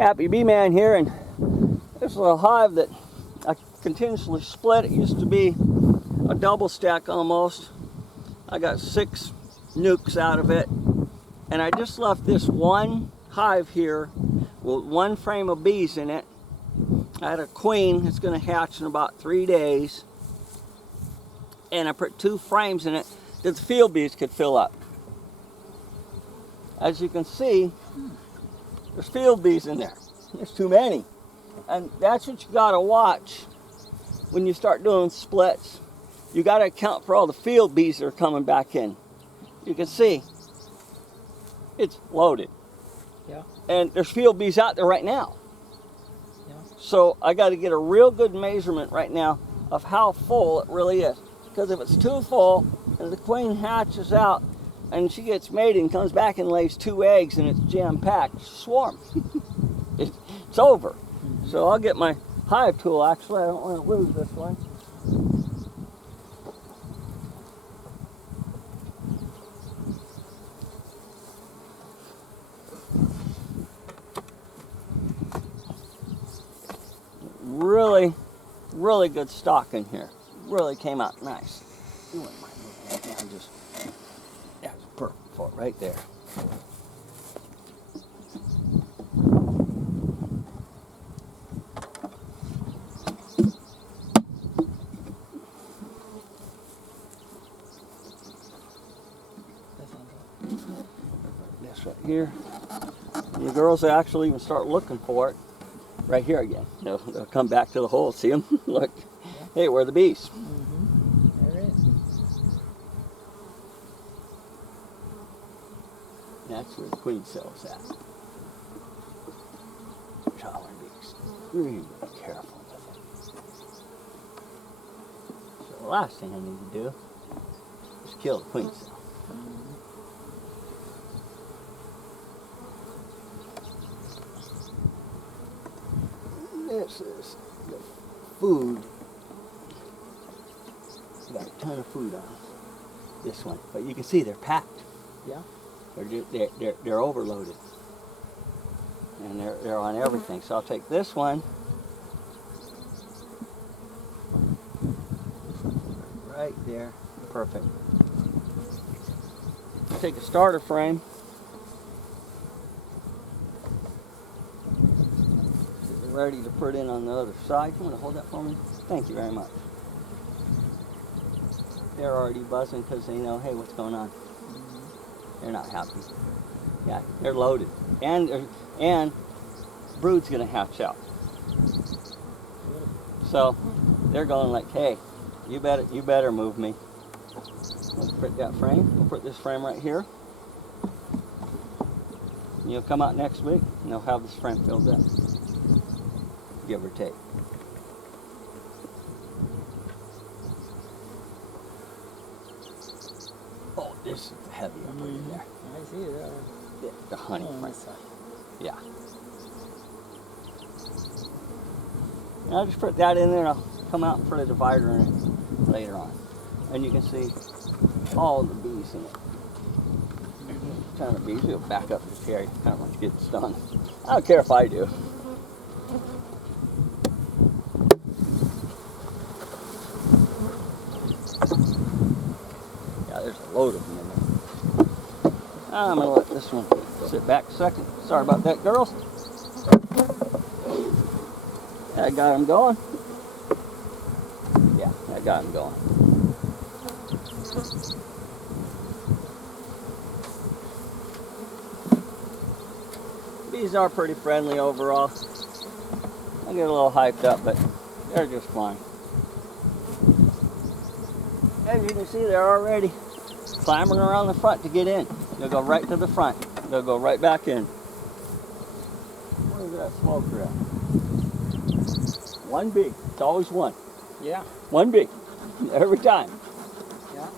Happy Bee Man here, and this is a hive that I continuously split. It used to be a double stack almost. I got 6 nukes out of it, and I just left this one hive here with 1 frame of bees in it. I had a queen that's going to hatch in about 3 days, and I put 2 frames in it that the field bees could fill up. As you can see, there's field bees in there. There's too many. And that's what you gotta watch when you start doing splits. You gotta account for all the field bees that are coming back in. You can see, it's loaded. Yeah. And there's field bees out there right now. Yeah. So I gotta get a real good measurement right now of how full it really is. Because if it's too full and the queen hatches out and she gets mated and comes back and lays 2 eggs and it's jam-packed, swarm. It's over. So I'll get my hive tool. Actually, I don't want to lose this one. Really good stock in here. Really came out nice. You wouldn't mind moving that down, just, that's perfect for it right there. This right here. And the girls actually even start looking for it right here again. They'll come back to the hole, see them? Look, hey, where are the bees? There it is. That's where the queen cell's at. Tolerant bees. Really be careful with it. So the last thing I need to do is kill the queen cell. This is the food. Got a ton of food on this one, but you can see they're packed. Yeah. They're overloaded, and they're on everything. So I'll take this one right there, perfect. Take a starter frame. Ready to put in on the other side. You want to hold that for me? Thank you very much. They're already buzzing because they know, hey, what's going on? They're not happy. Yeah, they're loaded, and brood's gonna hatch out. So they're going like, hey, you better move me. Let's put that frame. We'll put this frame right here. And you'll come out next week, and they'll have this frame filled up. Give or take. Oh, this is the heavy one right there. I see it. Yeah, the honey frame. Yeah. And I'll just put that in there and I'll come out and put a divider in it later on. And you can see all the bees in it. Ton of bees. We'll back up the chair. Kind of want to get this done. I don't care if I do. There's a load of them in there. I'm going to let this one sit back a second. Sorry about that, girls. I got them going. Yeah, I got them going. Bees are pretty friendly overall. I get a little hyped up, but they're just fine. As you can see, they're already clambering around the front to get in. They'll go right to the front. They'll go right back in. Where's that smoker at? 1 bee. It's always 1. Yeah. 1 bee. Every time. Yeah.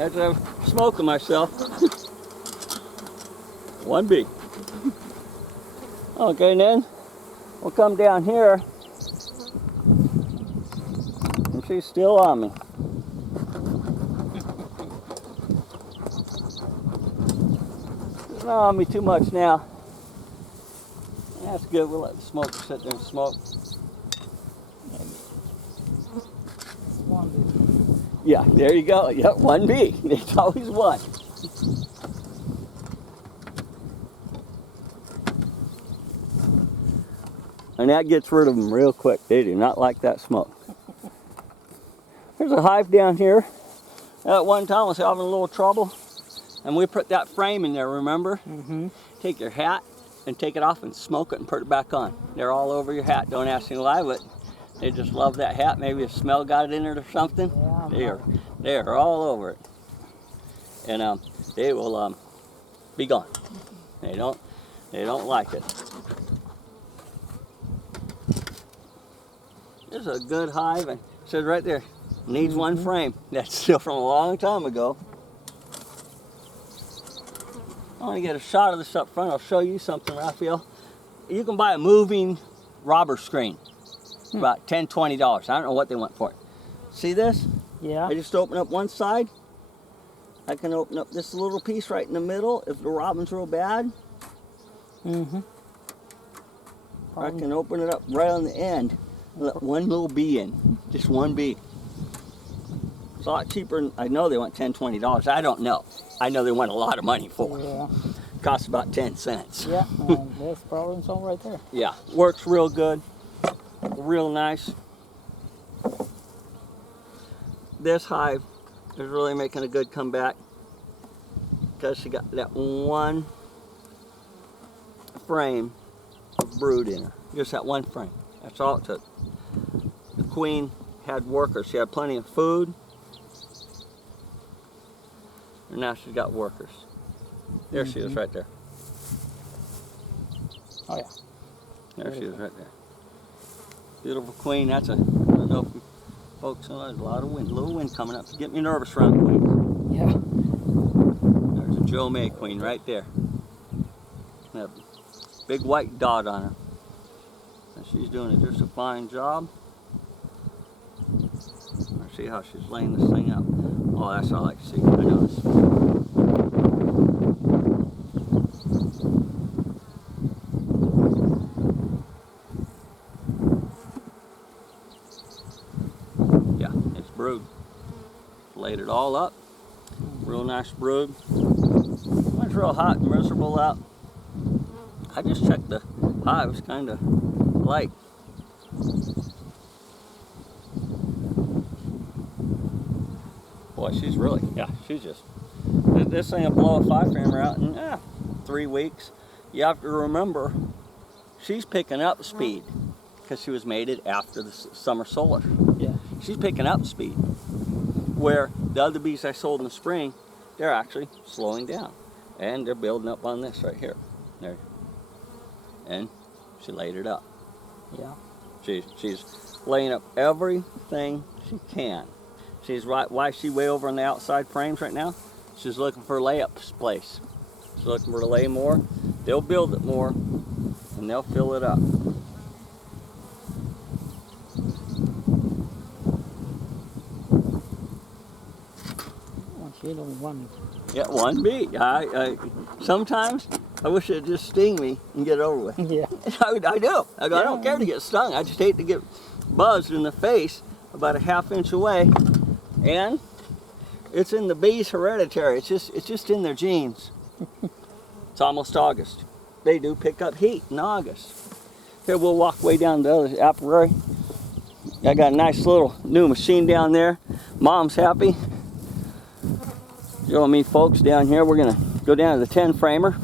As I'm smoking myself. 1 bee. Okay, and then we'll come down here. And she's still on me. She's not on me too much now. That's good. We'll let the smoker sit there and smoke. One Yeah, there you go. Yep, 1B. It's always one. And that gets rid of them real quick. They do not like that smoke. There's a hive down here. At one time I was having a little trouble. And we put that frame in there, remember? Mm-hmm. Take your hat and take it off and smoke it and put it back on. They're all over your hat. Don't ask me why, but they just love that hat. Maybe a smell got it in it or something. Yeah, They are all over it. And they will be gone. They don't like it. There's a good hive, and it says right there, needs one frame. That's still from a long time ago. I want to get a shot of this up front. I'll show you something, Raphael. You can buy a moving robber screen. About $10, $20. I don't know what they want for it. See this? Yeah. I just open up one side. I can open up this little piece right in the middle if the robin's real bad. Mm-hmm. Or I can open it up right on the end and let one little bee in. Just one bee. It's a lot cheaper. I know they want $10, $20. I don't know. I know they want a lot of money for it. Yeah. It costs about 10 cents. Yeah. And there's problem solved right there. Yeah, works real good. Real nice. This hive is really making a good comeback because she got that one frame of brood in her. Just that one frame. That's all it took. The queen had workers. She had plenty of food. And now she's got workers. There she is right there. Oh yeah. There she is right there. Beautiful queen. That's a, I don't know if you folks know, there's a lot of wind, a little wind coming up. Get me nervous around queens. Yeah. There's a Joe May queen right there. That big white dot on her. And she's doing just a fine job. Let's see how she's laying this thing up. Oh, that's what I like to see. I know this. Brood. Laid it all up. Real nice brood. When it's real hot and miserable out, I just checked the hives kind of light. Boy, she's really, yeah, she's just, this thing will blow a 5-framer out in 3 weeks. You have to remember, she's picking up speed because she was mated after the summer solar. Yeah. She's picking up speed, where the other bees I sold in the spring, they're actually slowing down, and they're building up on this right here. There, and she laid it up. Yeah. She's laying up everything she can. She's right. Why is she way over on the outside frames right now? She's looking for layup place. She's looking for to lay more. They'll build it more, and they'll fill it up. She only one. Yeah, one bee. Sometimes I wish it'd just sting me and get it over with. Yeah. I do. I don't care to get stung. I just hate to get buzzed in the face about a ½ inch away. And it's in the bees' hereditary. It's just in their genes. It's almost August. They do pick up heat in August. Here, we'll walk way down the other apiary. I got a nice little new machine down there. Mom's happy. Joe and me folks down here, we're gonna go down to the 10 framer.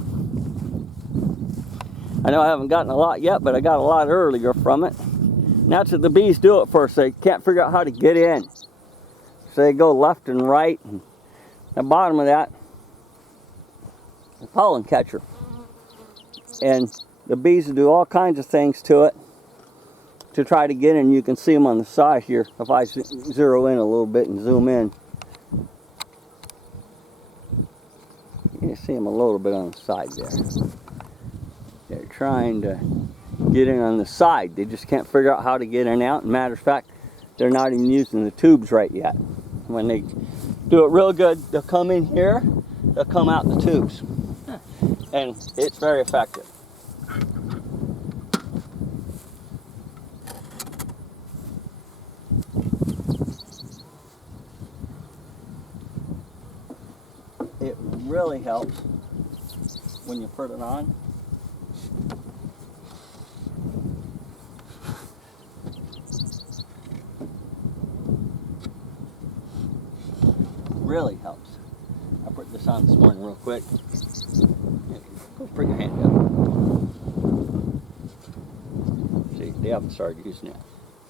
I know I haven't gotten a lot yet, but I got a lot earlier from it. And that's what the bees do at first. They can't figure out how to get in. So they go left and right. And at the bottom of that, the pollen catcher. And the bees will do all kinds of things to it to try to get in. You can see them on the side here. If I zero in a little bit and zoom in, you can see them a little bit on the side there. They're trying to get in on the side. They just can't figure out how to get in and out. Matter of fact, they're not even using the tubes right yet. When they do it real good, they'll come in here, they'll come out the tubes. And it's very effective. really helps when you put it on. Really helps. I put this on this morning real quick. Go bring your hand up. See, they haven't started using it.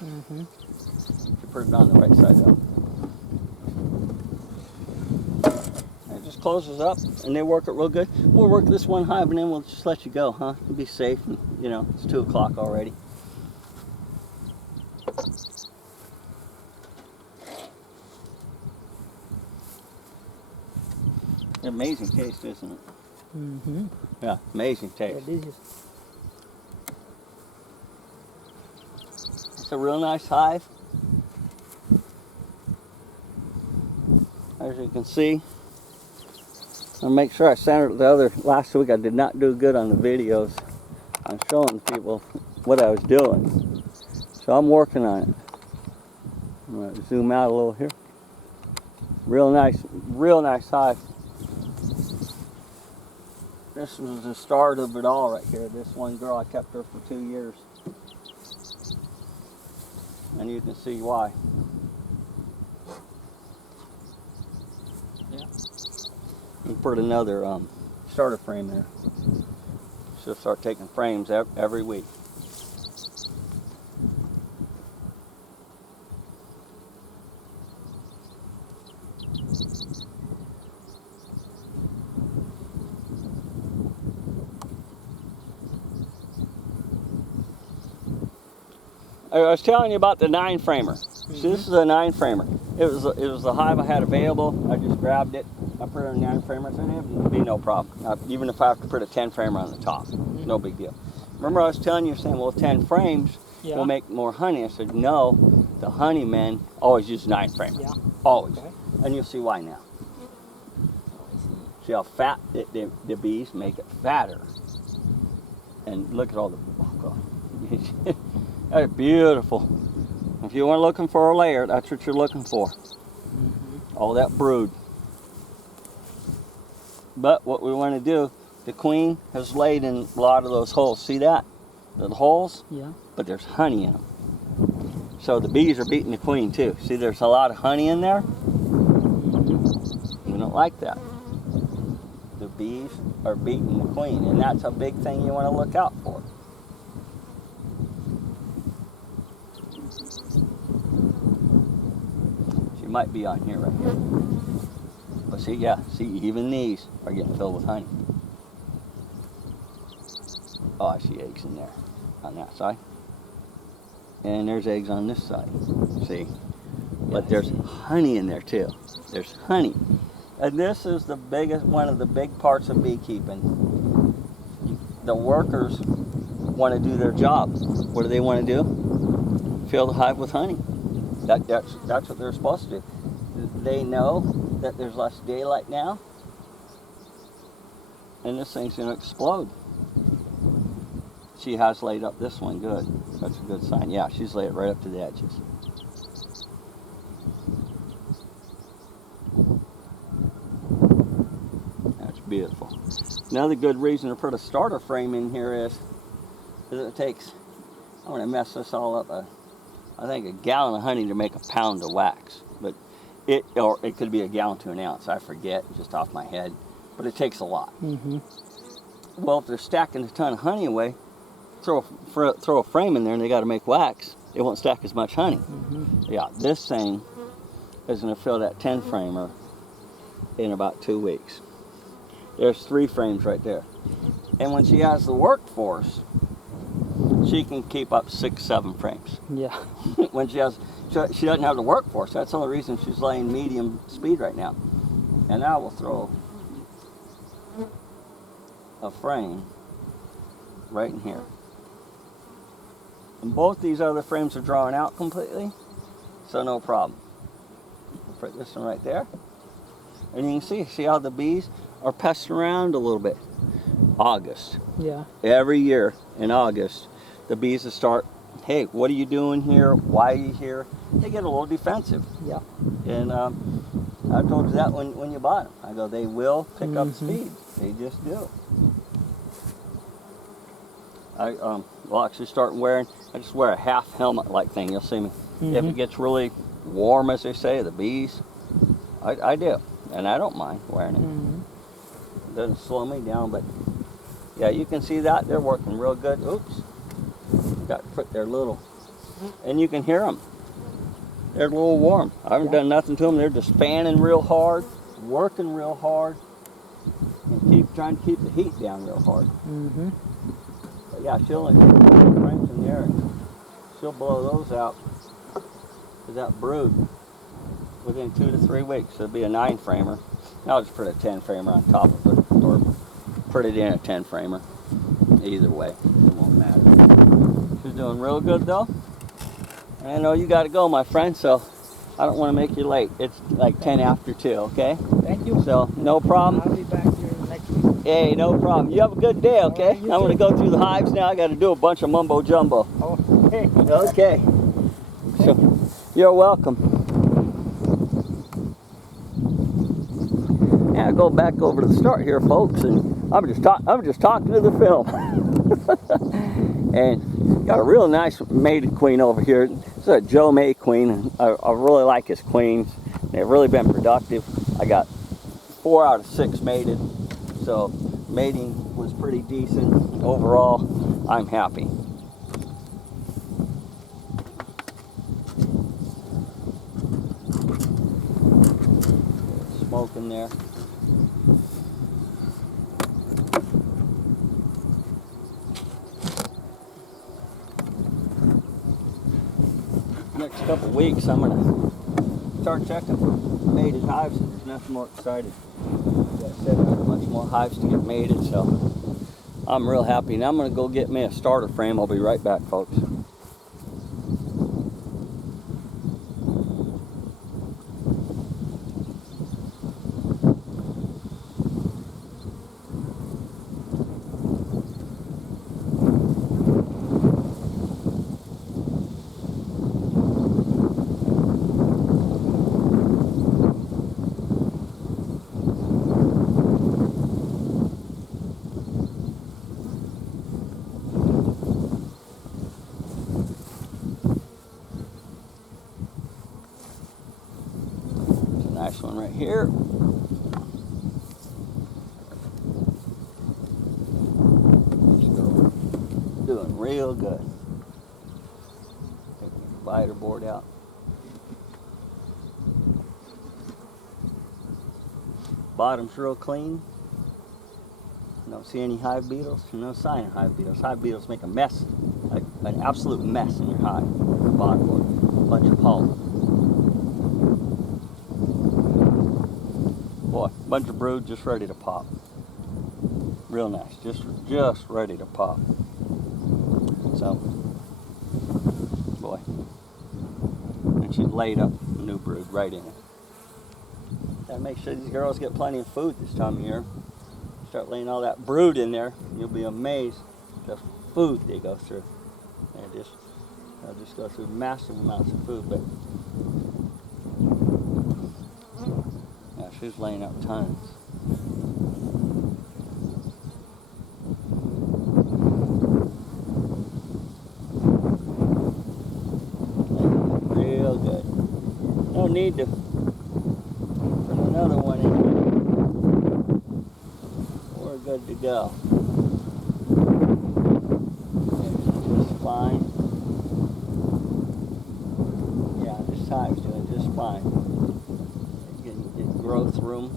Mm-hmm. You put it on the right side up. It just closes up and they work it real good. We'll work this one hive and then we'll just let you go, huh? You'll be safe and, you know, it's 2 o'clock already. Amazing taste, isn't it? Mm-hmm. Yeah, amazing taste. Delicious. It's a real nice hive. As you can see, I'll make sure I centered last week I did not do good on the videos. I'm showing people what I was doing. So I'm working on it. I'm gonna zoom out a little here. Real nice hive. This was the start of it all right here. This one girl, I kept her for 2 years. And you can see why. Yeah. We put another starter frame there. She'll start taking frames every week. I was telling you about the 9-framer. See, this is a 9-framer. It was the hive I had available. I just grabbed it. I put it in a 9-framer, so it would be no problem. Even if I have to put a 10-framer on the top, no big deal. Remember I was telling you, saying, well, 10 frames will make more honey. I said, no, the honey men always use 9-framer. Yeah. Always. Okay. And you'll see why now. See how fat the bees make it fatter. And look at all the, oh God. That's beautiful. If you weren't looking for a layer, that's what you're looking for. Mm-hmm. All that brood. But what we want to do, the queen has laid in a lot of those holes. See that? The holes? Yeah. But there's honey in them. So the bees are beating the queen too. See, there's a lot of honey in there. We don't like that. The bees are beating the queen, and that's a big thing you want to look out for. She might be on here right here. But see, yeah, see, even these are getting filled with honey. Oh, I see eggs in there on that side. And there's eggs on this side. See? But there's honey in there too. There's honey. And this is the biggest, one of the big parts of beekeeping. The workers want to do their job. What do they want to do? Fill the hive with honey. That's what they're supposed to do. They know that there's less daylight now, and this thing's going to explode. She has laid up this one good. That's a good sign. Yeah, she's laid it right up to the edges. That's beautiful. Another good reason to put a starter frame in here is it takes, I'm going to mess this all up, I think a gallon of honey to make a pound of wax. But it could be a gallon to an ounce. I forget, just off my head. But it takes a lot. Mm-hmm. Well, if they're stacking a ton of honey away, throw a frame in there and they got to make wax, it won't stack as much honey. Mm-hmm. Yeah, this thing is going to fill that 10-framer in about 2 weeks. There's 3 frames right there. And when she has the workforce, she can keep up 6, 7 frames. Yeah. When she doesn't have the workforce. That's the only reason she's laying medium speed right now. And now we'll throw a frame right in here. And both these other frames are drawing out completely, so no problem. We'll put this one right there. And you can see how the bees are pesting around a little bit. August. Yeah. Every year in August, the bees will start, hey, what are you doing here? Why are you here? They get a little defensive. Yeah. And I told you that when you bought them. I go, they will pick up Mhm. speed. They just do. I will actually start wearing. I just wear a half helmet like thing. You'll see me. If Mhm. it gets really warm, as they say, the bees, I do, and I don't mind wearing it. Mhm. It doesn't slow me down, but yeah, you can see that they're working real good. Oops, got to put their little, and you can hear them. They're a little warm. I haven't done nothing to them. They're just fanning real hard, working real hard, and trying to keep the heat down real hard. Mhm. But yeah, she'll frames in there, and she'll blow those out to that brood within 2 to 3 weeks. It'll be a 9-framer. I'll just put a 10-framer on top of it, or put it in a 10-framer. Either way, it won't matter. She's doing real good though. And I know you got to go, my friend, so I don't want to make you late. It's like 10 after 2, okay? Thank you. So, no problem. I'll be back here next week. Hey, no problem. You have a good day, okay? All right, you I'm going to too. go through the hives now. I got to do a bunch of mumbo jumbo. Okay. Okay. So, you're welcome. Yeah, go back over to the start here, folks, and I'm just talking to the film. And got a real nice mated queen over here. This is a Joe May queen, and I really like his queens. They've really been productive. I got 4 out of 6 mated, so mating was pretty decent. Overall, I'm happy. Smoke in there. Next couple weeks, I'm gonna start checking for mated hives. There's nothing more exciting. Like I said, there's much more hives to get mated, so I'm real happy. Now I'm gonna go get me a starter frame. I'll be right back, folks. Nice one right here. Doing real good. Take the spider board out. Bottom's real clean. Don't see any hive beetles. No sign of hive beetles. Hive beetles make a mess, like an absolute mess in your hive. Bottom board, bunch of pollen. Boy, bunch of brood just ready to pop. Real nice, just ready to pop. So, boy, and she laid up a new brood right in it. Gotta make sure these girls get plenty of food this time of year. Start laying all that brood in there, you'll be amazed the food they go through. They'll just go through massive amounts of food, but yeah, she's laying up tons. Real good. No need to put another one in. We're good to go. Just fine. Yeah, this hive's doing just fine. Get growth room.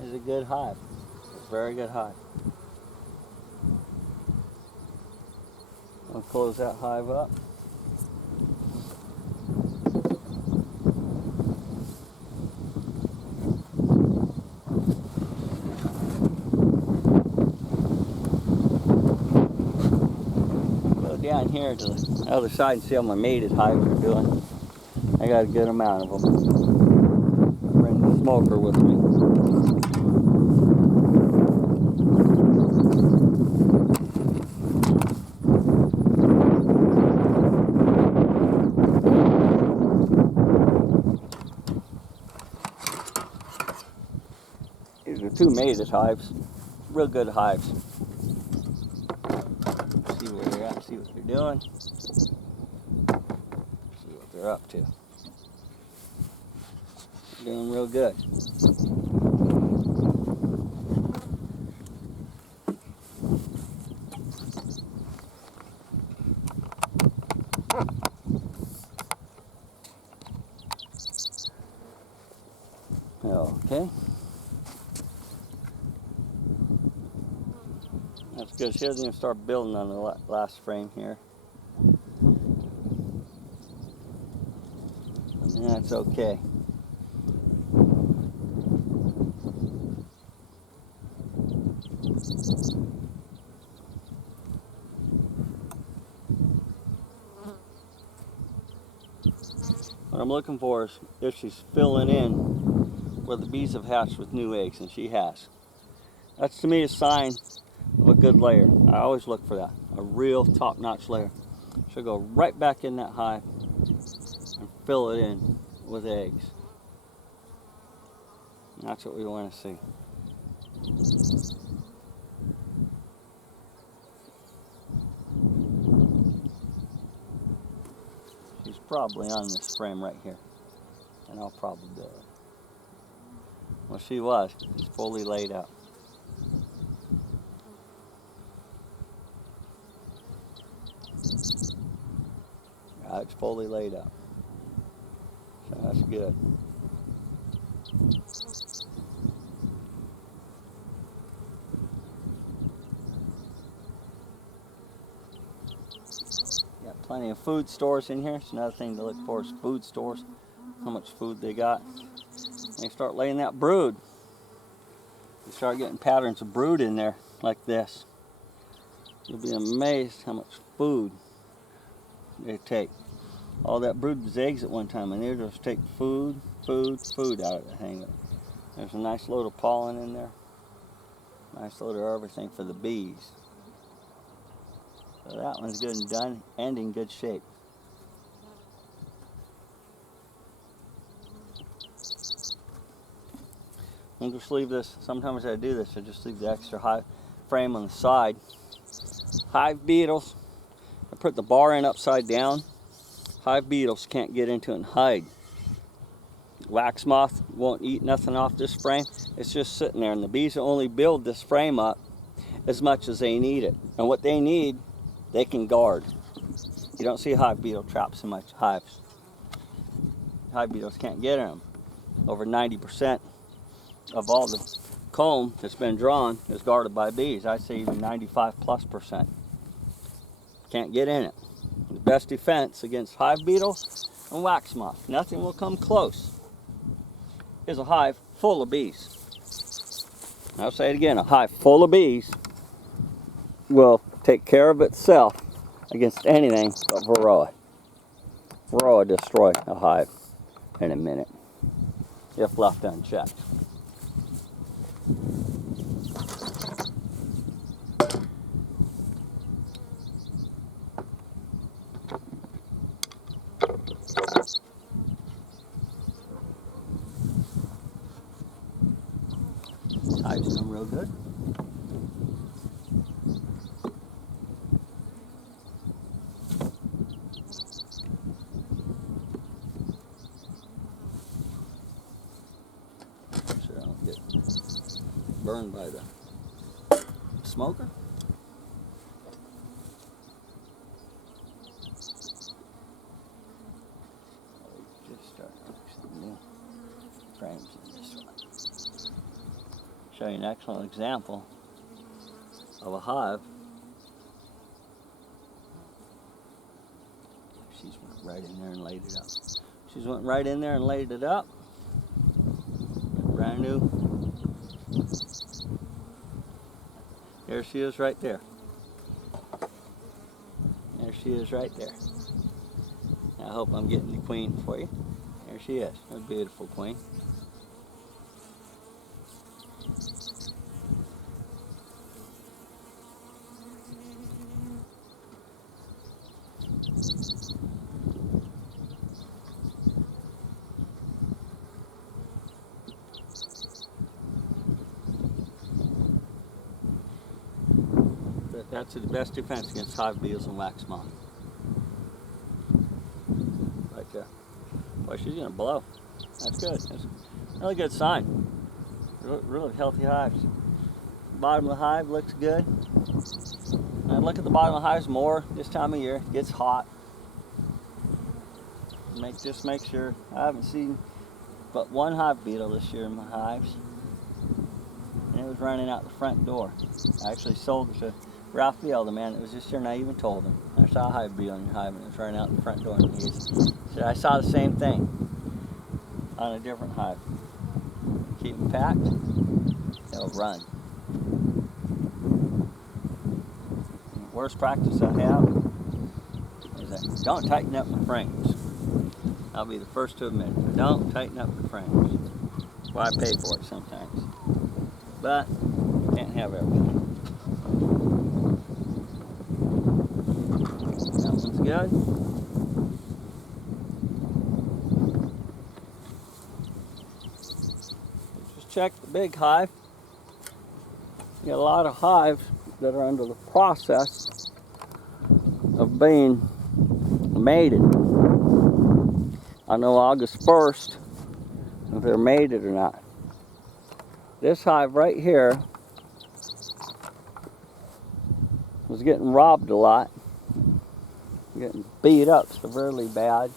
It's a good hive. It's a very good hive. I'll close that hive up. Go down here to the other side and see how my mated hives are doing. I got a good amount of them. Bring the smoker with me. 2 mated hives. Real good hives. See where they're at, see what they're doing. See what they're up to. They're doing real good. Okay. That's good. She doesn't even start building on the last frame here. And that's okay. What I'm looking for is if she's filling in where the bees have hatched with new eggs, and she has. That's to me a sign of a good layer. I always look for that. A real top-notch layer. She'll go right back in that hive and fill it in with eggs. And that's what we want to see. She's probably on this frame right here. And I'll probably do it. Well, she was. She's fully laid out. It's fully laid out. So that's good. Got plenty of food stores in here. It's another thing to look for is food stores. How much food they got. They start laying that brood. You start getting patterns of brood in there like this. You'll be amazed how much food they take. All that brood was eggs at one time, and they just take food out of the thing. There's a nice load of pollen in there. Nice load of everything for the bees. So that one's good and done and in good shape. I'll just leave this, sometimes I do this, I just leave the extra hive frame on the side. Hive beetles, I put the bar in upside down. Hive beetles can't get into it and hide. Wax moth won't eat nothing off this frame. It's just sitting there, and the bees only build this frame up as much as they need it. And what they need, they can guard. You don't see hive beetle traps in much hives. Hive beetles can't get in them. Over 90% of all the comb that's been drawn is guarded by bees. I'd say even 95+%. Can't get in it. The best defense against hive beetle and wax moth, nothing will come close, is a hive full of bees. I'll say it again, a hive full of bees will take care of itself against anything but Varroa. Varroa destroy a hive in a minute if left unchecked. Hive's doing real good. So I don't get burned by the smoker. Just start some new frames in this one. Show you an excellent example of a hive. She's went right in there and laid it up. She's went right in there and laid it up. Brand new. There she is right there. There she is right there. I hope I'm getting the queen for you. There she is, a beautiful queen. That's the best defense against hive beetles and wax moth. Right there. Boy, she's gonna blow. That's good. That's a really good sign. Really healthy hives. Bottom of the hive looks good. And I look at the bottom of the hives more this time of year. It gets hot. Just make sure. I haven't seen but one hive beetle this year in my hives. And it was running out the front door. I actually sold it to Raphael, the man that was just here, and I even told him. I saw a hive beetle in your hive and it was running out the front door. And he said, I saw the same thing on a different hive. Keep them packed, they'll run. Worst practice I have is that don't tighten up the frames. I'll be the first to admit it. Don't tighten up the frames. Well, I pay for it sometimes. But can't have everything. That one's good. Just check the big hive. You got a lot of hives that are under the process of being mated. I know August 1st if they're mated or not. This hive right here was getting robbed a lot, getting beat up severely bad.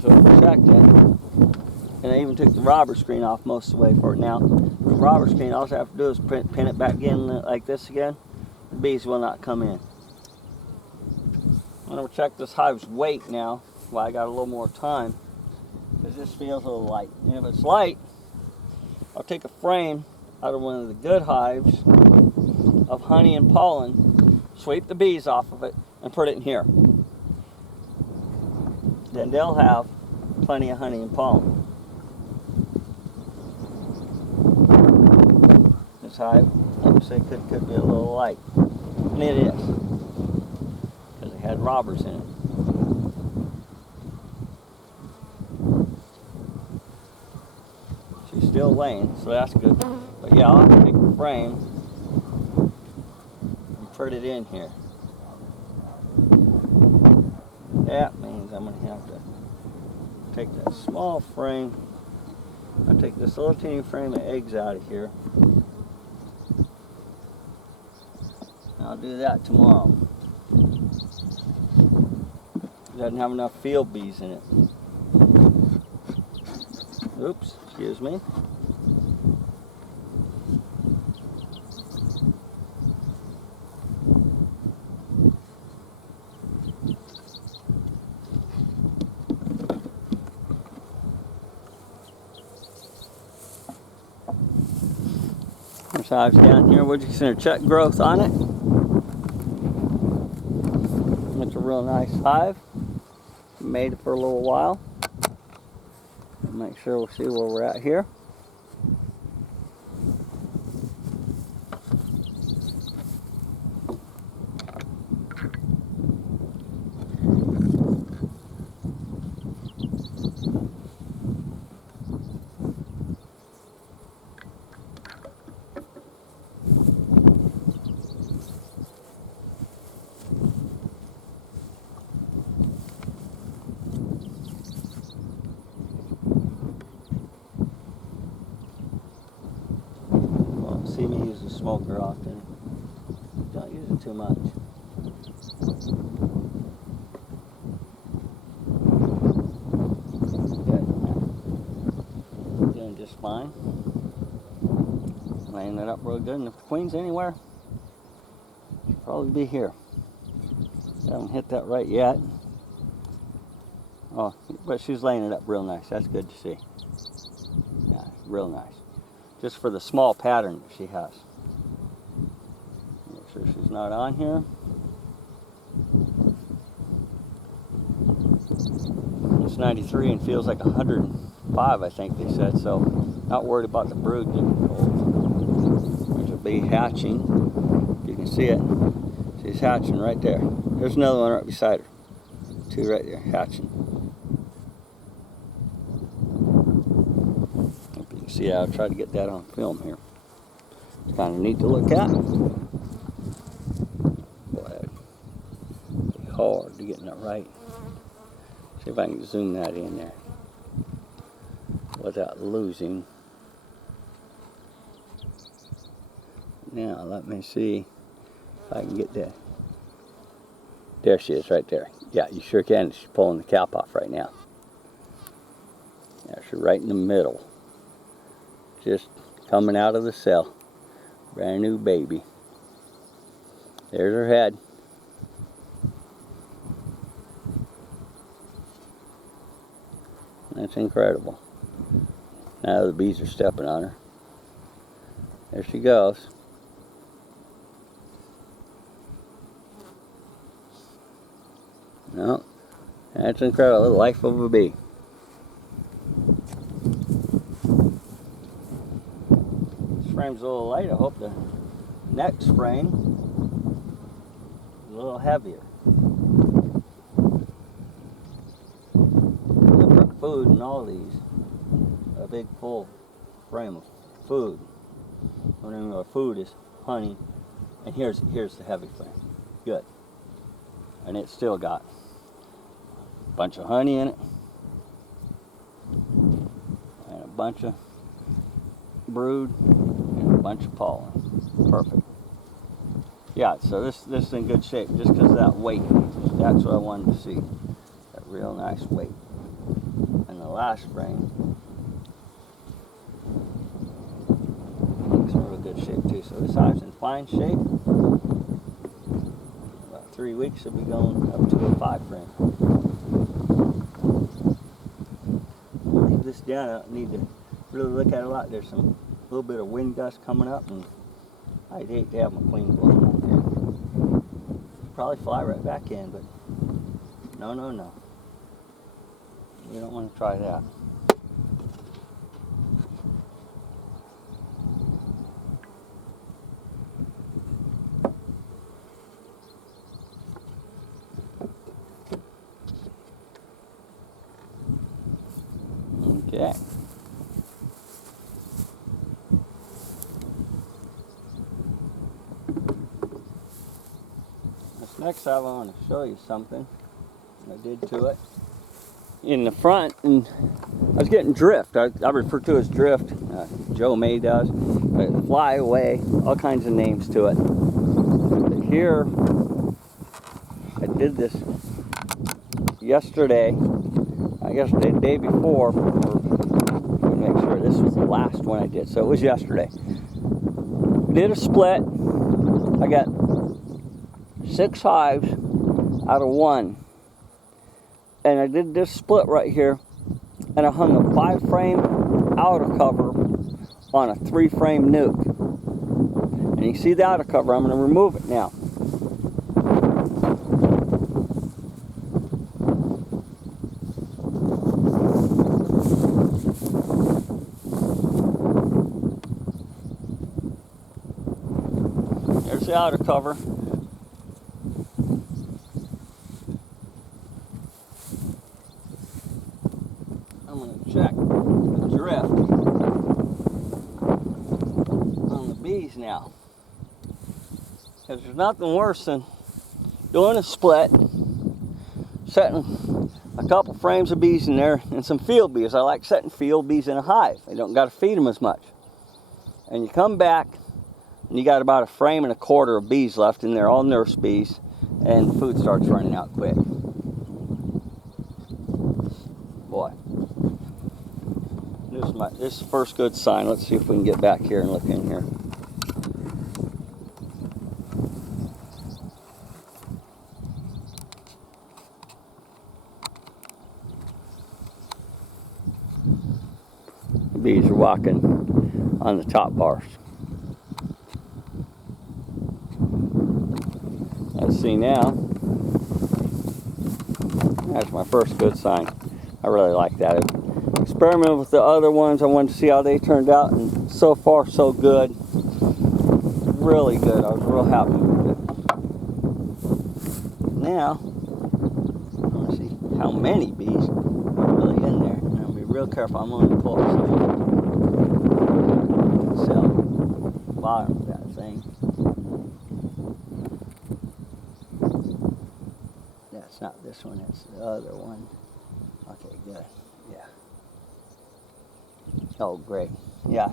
So I checked it, and I even took the robber screen off most of the way for it now. The robber screen, all I have to do is pin it back in like this again. The bees will not come in. I'm going to check this hive's weight now while I got a little more time, because this feels a little light. And if it's light, I'll take a frame out of one of the good hives of honey and pollen, sweep the bees off of it, and put it in here. Then they'll have plenty of honey and pollen. This hive, like I say, could be a little light. And it is, because it had robbers in it. She's still laying, so that's good. But yeah, I'll have to take the frame and put it in here. That means I'm going to have to take that small frame. I'll take this little teeny frame of eggs out of here. I'll do that tomorrow. It doesn't have enough field bees in it. Oops, excuse me. There's hives down here. Would you consider check growth on it? It's a real nice hive. Made it for a little while. Make sure we'll see where we're at here. See me use the smoker often. Don't use it too much. Good. Doing just fine. Laying it up real good. And if the queen's anywhere, she'll probably be here. I haven't hit that right yet. Oh, but she's laying it up real nice. That's good to see. Yeah, real nice. Just for the small pattern that she has. Make sure she's not on here. It's 93 and feels like 105, I think they said, so not worried about the brood getting cold. There's a bee hatching. You can see it. She's hatching right there. There's another one right beside her. Two right there hatching. See, I'll try to get that on film here. It's kind of neat to look at. Boy, it's hard to get it right. See if I can zoom that in there without losing. Now let me see if I can get that. There she is right there. Yeah, you sure can. She's pulling the cap off right now. Yeah, she's right in the middle. Just coming out of the cell. Brand new baby. There's her head. That's incredible. Now the bees are stepping on her. There she goes. No, that's incredible. The life of a bee. This frame's a little light. I hope the next frame is a little heavier. Different food in all these. A big full frame of food. Remember, food is honey, and here's the heavy frame. Good, and it's still got a bunch of honey in it, and a bunch of brood, and a bunch of pollen. Perfect. Yeah, so this is in good shape just because of that weight. That's what I wanted to see. That real nice weight. And the last frame looks in real good shape too. So this hive's in fine shape. About 3 weeks it'll be going up to a 5 frame. Leave this down. I don't need to really look at it a lot. There's a little bit of wind gust coming up, and I'd hate to have my queen blowing out there. Probably fly right back in, but no. You don't want to try that. Okay. This next hive I want to show you something I did to it. In the front, and I was getting drift. I refer to it as drift. Joe May does. Fly away, all kinds of names to it. But here, I did this yesterday. I guess the day before. Let me make sure this was the last one I did. So it was yesterday. Did a split. I got 6 hives out of 1. And I did this split right here, and I hung a 5 frame outer cover on a 3 frame nuke. And you see the outer cover, I'm going to remove it now. There's the outer cover. Check the drift on the bees now, because there's nothing worse than doing a split, setting a couple frames of bees in there, and some field bees. I like setting field bees in a hive. They don't got to feed them as much. And you come back and you got about 1.25 frames of bees left in there, all nurse bees, and the food starts running out quick. Boy. This is the first good sign. Let's see if we can get back here and look in here. The bees are walking on the top bars. Let's see now. That's my first good sign. I really like that. Experimented with the other ones. I wanted to see how they turned out, and so far so good. Really good. I was real happy with it. Now, I want to see how many bees are really in there. And I'll be real careful. I'm going to pull some cell bottom. That's not this one, that's the other one. Okay, good. Yeah. Oh, great. Yeah.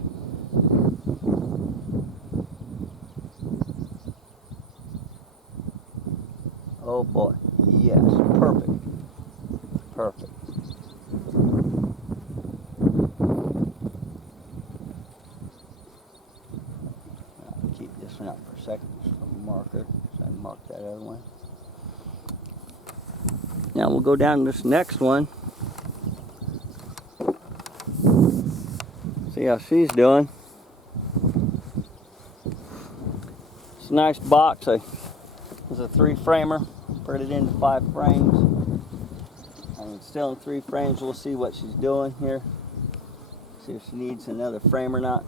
Oh boy. Yes. Perfect. Perfect. I'll keep this one up for a second just for a marker. So I mark that other one. Now we'll go down to this next one. See how she's doing. It's a nice box. It's a 3-framer. Put it into 5 frames. And it's still in 3 frames. We'll see what she's doing here. See if she needs another frame or not.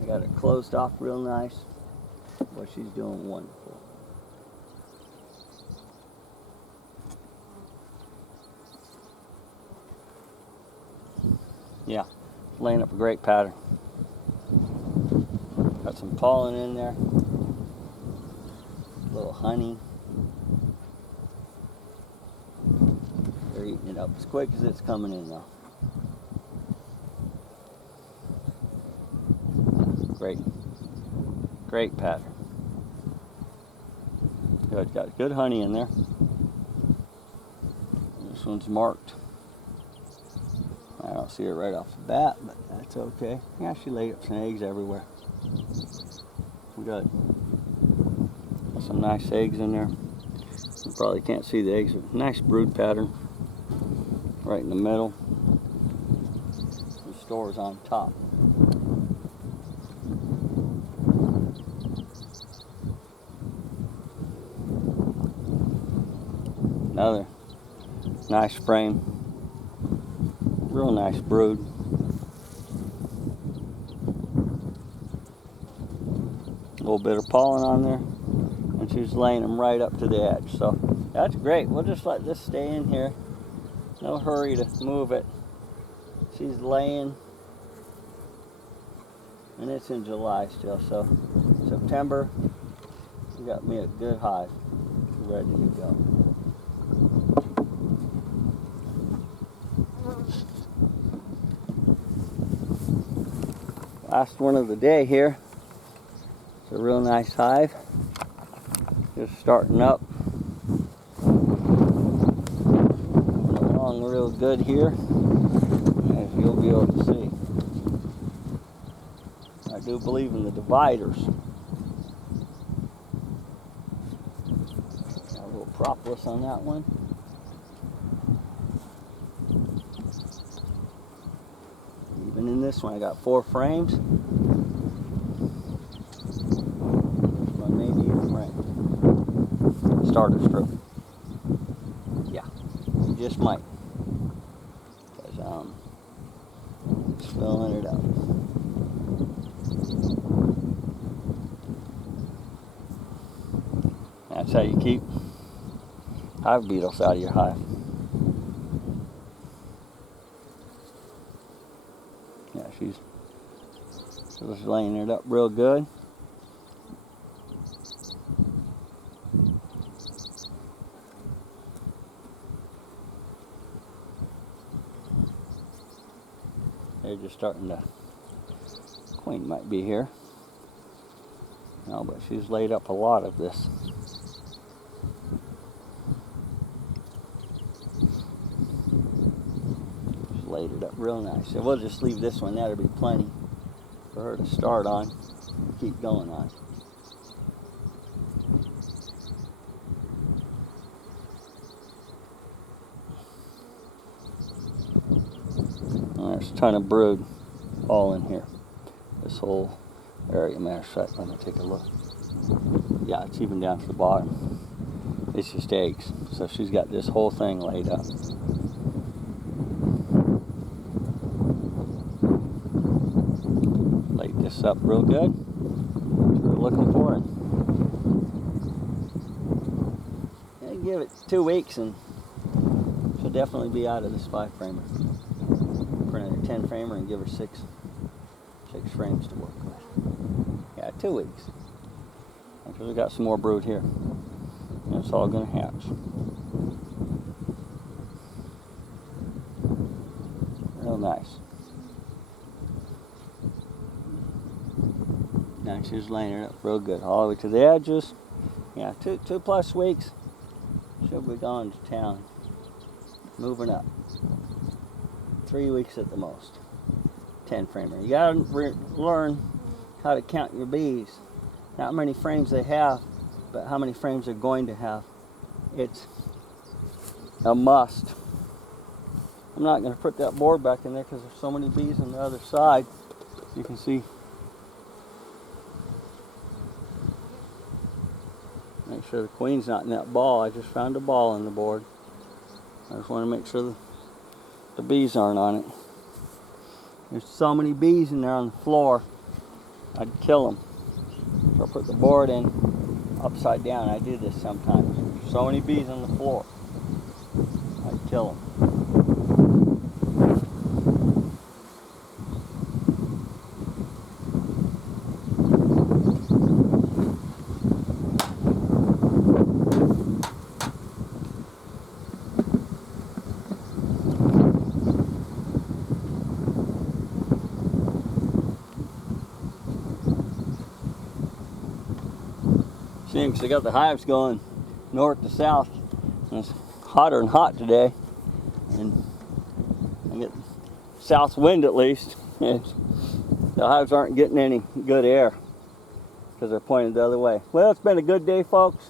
I got it closed off real nice. But she's doing wonderful. Yeah, laying up a great pattern. Got some pollen in there. A little honey. They're eating it up as quick as it's coming in now. Great pattern. Good, got good honey in there. This one's marked. I don't see it right off the bat, but that's okay. Yeah, she laid up some eggs everywhere. Good. Got some nice eggs in there. You probably can't see the eggs. Nice brood pattern right in the middle. The stores on top. Another nice frame. Real nice brood. A little bit of pollen on there, and she's laying them right up to the edge. So that's great. We'll just let this stay in here. No hurry to move it. She's laying, and it's in July still. So September, we got me a good hive ready to go. Last one of the day here. It's a real nice hive. Just starting up. Coming along real good here, as you'll be able to see. I do believe in the dividers. Got a little propolis on that one. Even in this one, I got 4 frames. One maybe a frame. Starter strip. Yeah, you just might. Because just filling it up. That's how you keep hive beetles out of your hive. Yeah, she's just laying it up real good. They're just starting to, queen might be here. No, but she's laid up a lot of this. She's laid it up real nice. So we'll just leave this one. That'll be plenty for her to start on, keep going on. There's a ton of brood all in here. This whole area. Matter of fact, let me take a look. Yeah, it's even down to the bottom. It's just eggs. So she's got this whole thing laid up. Laid this up real good. That's what we're looking for. And give it 2 weeks and she'll definitely be out of this 5-framer. Put in a 10-framer and give her 6 frames to work with. Yeah, 2 weeks. Because we got some more brood here. And it's all going to hatch. nice. Now she's laying it up real good, all the way to the edges. Yeah, two plus weeks, she'll be gone to town, moving up. 3 weeks at the most. 10 framer. You gotta learn how to count your bees. Not how many frames they have, but how many frames they're going to have. It's a must. I'm not going to put that board back in there because there's so many bees on the other side. You can see. Make sure the queen's not in that ball. I just found a ball in the board. I just want to make sure the bees aren't on it. There's so many bees in there on the floor, I'd kill them. So I put the board in upside down. I do this sometimes. There's so many bees on the floor, I'd kill them. Because they got the hives going north to south, and it's hotter and hot today, and I get south wind at least, and the hives aren't getting any good air because they're pointed the other way. Well, it's been a good day, folks.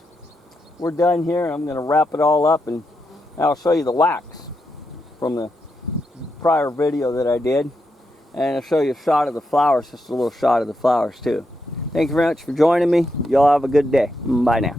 We're done here. I'm going to wrap it all up, and I'll show you the wax from the prior video that I did, and I'll show you a shot of the flowers, just a little shot of the flowers too. Thank you very much for joining me. Y'all have a good day. Bye now.